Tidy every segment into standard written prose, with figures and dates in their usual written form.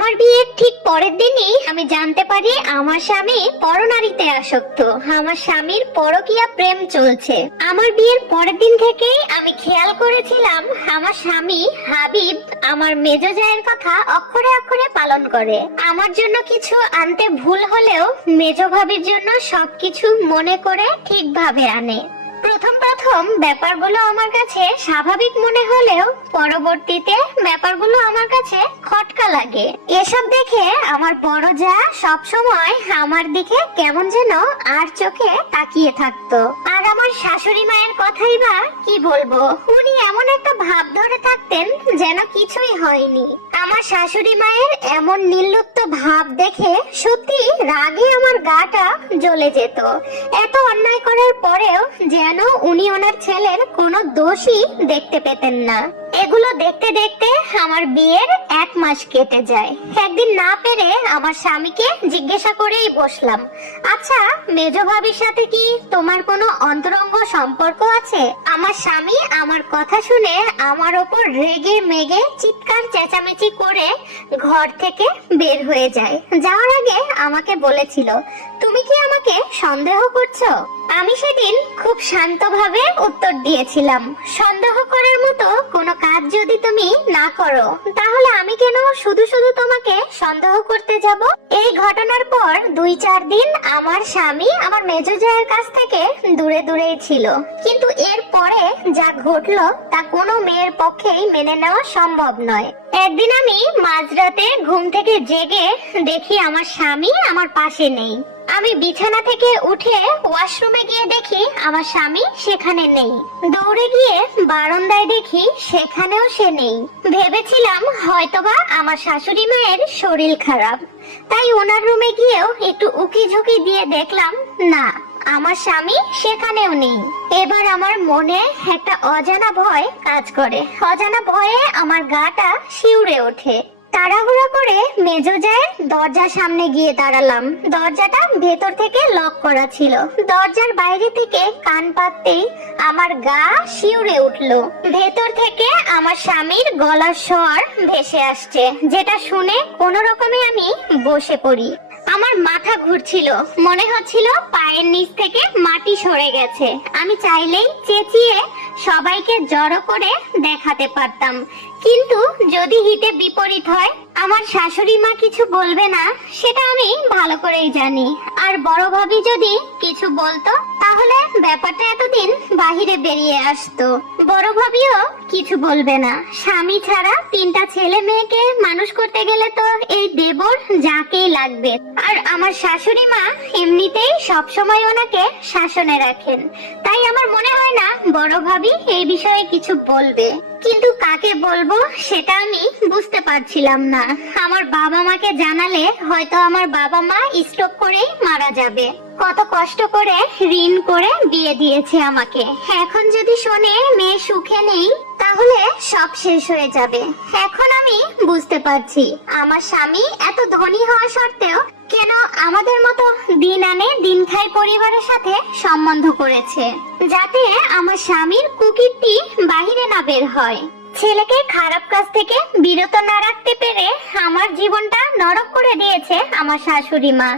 আমার বিয়ের ঠিক পরের দিনই আমি জানতে পারি আমার স্বামী পরনারীতে আসক্ত। আমার স্বামীর পরকীয়া প্রেম চলছে। আমার বিয়ের পরের দিন থেকেই আমি খেয়াল করেছিলাম আমার স্বামী হাবিব আমার মেজ জায়ের কথা অক্ষরে অক্ষরে পালন করে। আমার জন্য কিছু আনতে ভুল হলেও মেজ ভাবির জন্য সবকিছু মনে করে ঠিকভাবে আনে। প্রথম প্রথম ব্যাপারগুলো আমার কাছে স্বাভাবিক মনে হলেও পরবর্তীতে ব্যাপারগুলো আমার কাছে খটকা লাগে। এসব দেখে আমার বড় জা সব সময় আমার দিকে কেমন যেন আর চোখে তাকিয়ে থাকতো। আর আমার শাশুড়ি মায়ের কথাই বা কি বলবো, উনি এমন একটা ভাব ধরে থাকতেন যেন কিছুই হয়নি। আমার শাশুড়ি মায়ের এমন নির্লিপ্ত ভাব দেখে সত্যি রাগে আমার গাটা জ্বলে যেত। এত অন্যায় করার পরেও যেন উনি ওনার ছেলের কোনো দোষই দেখতে পেতেন না। এগুলো দেখতে দেখতে আমার বিয়ের 1 মাস কেটে যায়। একদিন না পেরে আমার স্বামীকে জিজ্ঞাসা করেই বসলাম, আচ্ছা মেজ ভাবির সাথে কি তোমার কোনো অন্তরঙ্গ সম্পর্ক আছে? আমার স্বামী আমার কথা শুনে আমার ওপর রেগে মেগে চিৎকার চেঁচামেচি করে ঘর থেকে বের হয়ে যায়। যাওয়ার আগে আমাকে বলেছিল, তুমি কি আমাকে সন্দেহ করছো? আমি সেদিন খুব শান্তভাবে উত্তর দিয়েছিলাম, সন্দেহ করার মতো কোনো কাজ যদি তুমি না করো তাহলে আমি কেন শুধু শুধু তোমাকে সন্দেহ করতে যাব? এই ঘটনার পর 2-4 দিন আমার স্বামী আমার মেজ জায়ের কাছ থেকে দূরে দূরেই ছিল। কিন্তু এর পরে যা ঘটলো তা কোনো মেয়ের পক্ষেই মেনে নেওয়া সম্ভব নয়। একদিন আমি মাঝরাতে ঘুম থেকে জেগে দেখি আমার স্বামী আমার পাশে নেই। আমি বিছানা থেকে উঠে ওয়াশরুমে গিয়ে দেখি আমার স্বামী সেখানে নেই। দৌড়ে গিয়ে বারান্দায় দেখি সেখানেও সে নেই। ভেবেছিলাম হয়তোবা আমার শাশুড়ি মায়ের শরীর খারাপ, তাই ওনার রুমে গিয়েও একটু উকি ঝুঁকি দিয়ে দেখলাম না, আমার স্বামী সেখানেও নেই। এবার আমার মনে একটা অজানা ভয় কাজ করে। অজানা ভয়ে আমার গাটা শিউরে ওঠে। তাড়াহুড়ো করে মেজ জায়ের দরজার সামনে গিয়ে দাঁড়ালাম। দরজাটা ভেতর থেকে লক করা ছিল। দরজার বাইরে থেকে কান পাততেই আমার গা শিউরে উঠলো। ভেতর থেকে আমার স্বামীর গলার স্বর ভেসে আসছে, যেটা শুনে কোনো রকমে আমি বসে পড়ি। আমার মাথা ঘুরছিল, মনে হচ্ছিল পায়ের নিচ থেকে মাটি সরে গেছে। আমি চাইলেই চেঁচিয়ে সবাইকে জড়ো করে দেখাতে পারতাম, কিন্তু যদি হিতে বিপরীত হয় আমার শাশুড়ি মা কিছু বলবে না সেটা আমি ভালো করেই জানি। আর বড় ভাবি যদি কিছু বলতো তাহলে ব্যাপারটা এতদিন বাহিরে বেরিয়ে আসতো। বড় ভাবিও কিছু বলবে না। স্বামী ছাড়া 3টা ছেলে মেয়েকে মানুষ করতে গেলে তো এই দেবর যাকেই লাগবে। আর আমার শাশুড়ি মা এমনিতেই সব সময় ওনাকে শাসনে রাখেন, তাই আমার মনে হয় না বড় ভাবি এই বিষয়ে কিছু বলবে। কিন্তু কাকে বলবো সেটা আমি বুঝতে পারছিলাম না। আমার বাবা মাকে জানালে হয়তো আমার বাবা মা স্ট্রোক করেই মারা যাবে। কত কষ্ট করে ঋণ করে বিয়ে দিয়েছে আমাকে, এখন যদি শোনে মেয়ে সুখে নেই তাহলে সব শেষ হয়ে যাবে। এখন আমি বুঝতে পারছি আমার স্বামী এত ধনী হওয়া সত্ত্বেও কেন আমাদের মতো দিন আনে দিন খাই পরিবারের সাথে সম্বন্ধ করেছে, যাতে আমার স্বামীর কুকীর্তি বাহিরে না বের হয়। ছেলেকে খারাপ কাজ থেকে বিরত না রাখতে পেরে আমার জীবনটা নরক করে দিয়েছে আমার শাশুড়ি মা।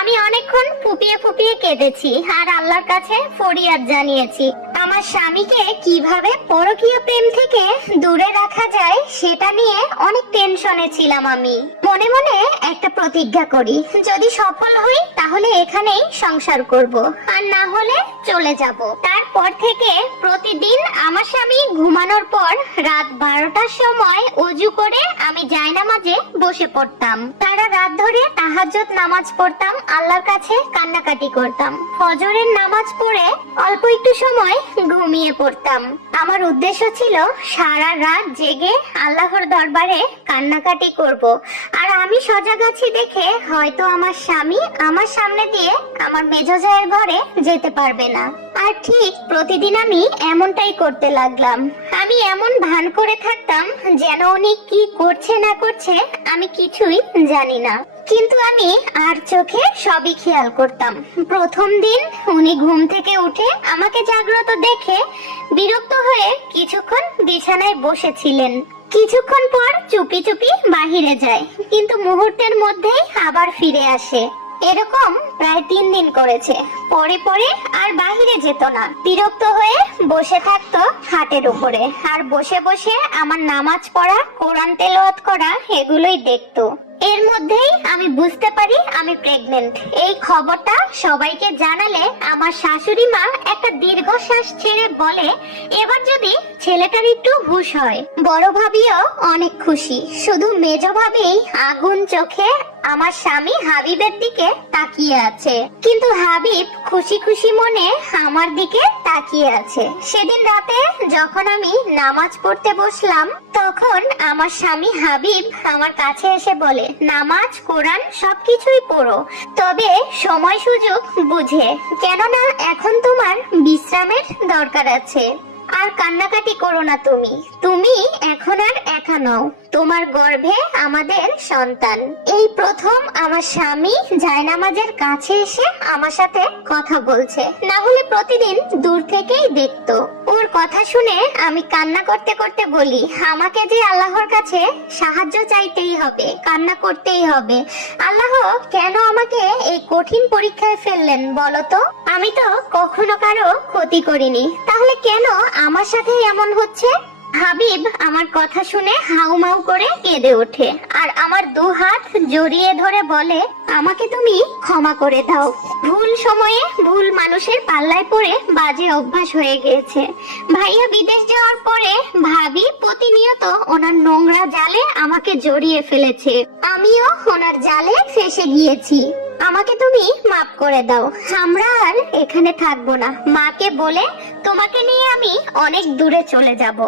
আমি অনেকক্ষণ ফুপিয়ে ফুপিয়ে কেঁদেছি আর আল্লাহর কাছে ফরিয়াদ জানিয়েছি। আমার স্বামীকে কিভাবে পরকীয় প্রেম থেকে দূরে রাখা যায় সেটা নিয়ে অনেক টেনশনে ছিলাম। আমি মনে মনে একটা প্রতিজ্ঞা করি, যদি সফল হই তাহলে এখানেই সংসার করব, আর না হলে চলে যাব। তারপর থেকে প্রতিদিন আমার স্বামী ঘুমানোর পর রাত 12টার সময় ওযু করে আমি জায়নামাজে বসে পড়তাম। সারা রাত ধরে তাহাজ্জুদ নামাজ পড়তাম, আল্লাহর কাছে কান্নাকাটি করতাম। ফজরের নামাজ পড়ে অল্প একটু সময় ঘুমিয়ে পড়তাম। আমার উদ্দেশ্য ছিল সারা রাত জেগে আল্লাহর দরবারে কান্নাকাটি করব। আর আমি সজাগ আছি দেখে হয়তো আমার স্বামী আমার সামনে দিয়ে আমার মেজ জায়ের ঘরে যেতে পারবে না। আর ঠিক প্রতিদিন আমি এমনটাই করতে লাগলাম। আমি এমন ভান করে থাকতাম যেন উনি কি করছে না করছে আমি কিছুই জানি না, কিন্তু আমি আর চোখে সবই খেয়াল করতাম। প্রথম দিন উনি ঘুম থেকে উঠে আমাকে জাগ্রত দেখে বিরক্ত হয়ে কিছুক্ষণ বিছানায় বসেছিলেন। কিছুক্ষণ পর চুপি চুপি বাহিরে যায়, কিন্তু মুহূর্তের মধ্যেই আবার ফিরে আসে। এরকম প্রায় 3 দিন করেছে। পরে পরে আর বাহিরে যেত না, বিরক্ত হয়ে বসে থাকতো খাটের উপরে, আর বসে বসে আমার নামাজ পড়া, কোরআন তেলাওয়াত করা এগুলোই দেখতো। এর মধ্যেই আমি বুঝতে পারি আমি প্রেগনেন্ট। এই খবরটা সবাইকে জানালে আমার শাশুড়ি মা একটা দীর্ঘশ্বাস ছেড়ে বলে, এবার যদি ছেলেটার একটু হুঁশ হয়। বড় ভাবিও অনেক খুশি, শুধু মেজ ভাবি আগুন চোখে আমার স্বামী হাবিবের দিকে তাকিয়ে আছে। কিন্তু হাবিব খুশি খুশি মনে আমার দিকে তাকিয়ে আছে। সেদিন রাতে যখন আমি নামাজ পড়তে বসলাম, তখন আমার স্বামী হাবিব আমার কাছে এসে বলে, নামাজ কোরআন সবকিছুই পড়ো, তবে সময় সুযোগ বুঝে, কেননা এখন তোমার বিশ্রামের দরকার আছে। আর কান্নাকাটি করো না, তুমি তুমি এখন আর একা নও, তোমার গর্ভে আমাদের সন্তান। এই প্রথম আমার স্বামী জায়নামাজের কাছে এসে আমার সাথে কথা বলছে, না হলে প্রতিদিন দূর থেকেই দেখতো। ওর কথা শুনে আমি কান্না করতে করতে বলি, আমাকে যে আল্লাহর কাছে সাহায্য চাইতেই হবে, কান্না করতেই হবে। আল্লাহ কেন আমাকে এই কঠিন পরীক্ষায় ফেললেন বলো তো? আমি তো কখনো কারো ক্ষতি করিনি, তাহলে কেন আমার সাথে এমন হচ্ছে? হাবিব আমার কথা শুনে হাউমাউ করে কেঁদে ওঠে, আর আমার 2 হাত জড়িয়ে ধরে বলে, আমাকে তুমি ক্ষমা করে দাও। ভুল সময়ে ভুল মানুষের পাল্লায় পড়ে বাজে অভ্যাস হয়ে গিয়েছে। ভাইয়া বিদেশ যাওয়ার পরে ভাবি প্রতিনিয়ত ওনার নোংরা জালে আমাকে জড়িয়ে ফেলেছে, আমিও ওনার জালে ফেসে গিয়েছি। আমাকে তুমি মাফ করে দাও, আমরা আর এখানে থাকবো না। মাকে বলে তোমাকে নিয়ে আমি অনেক দূরে চলে যাব।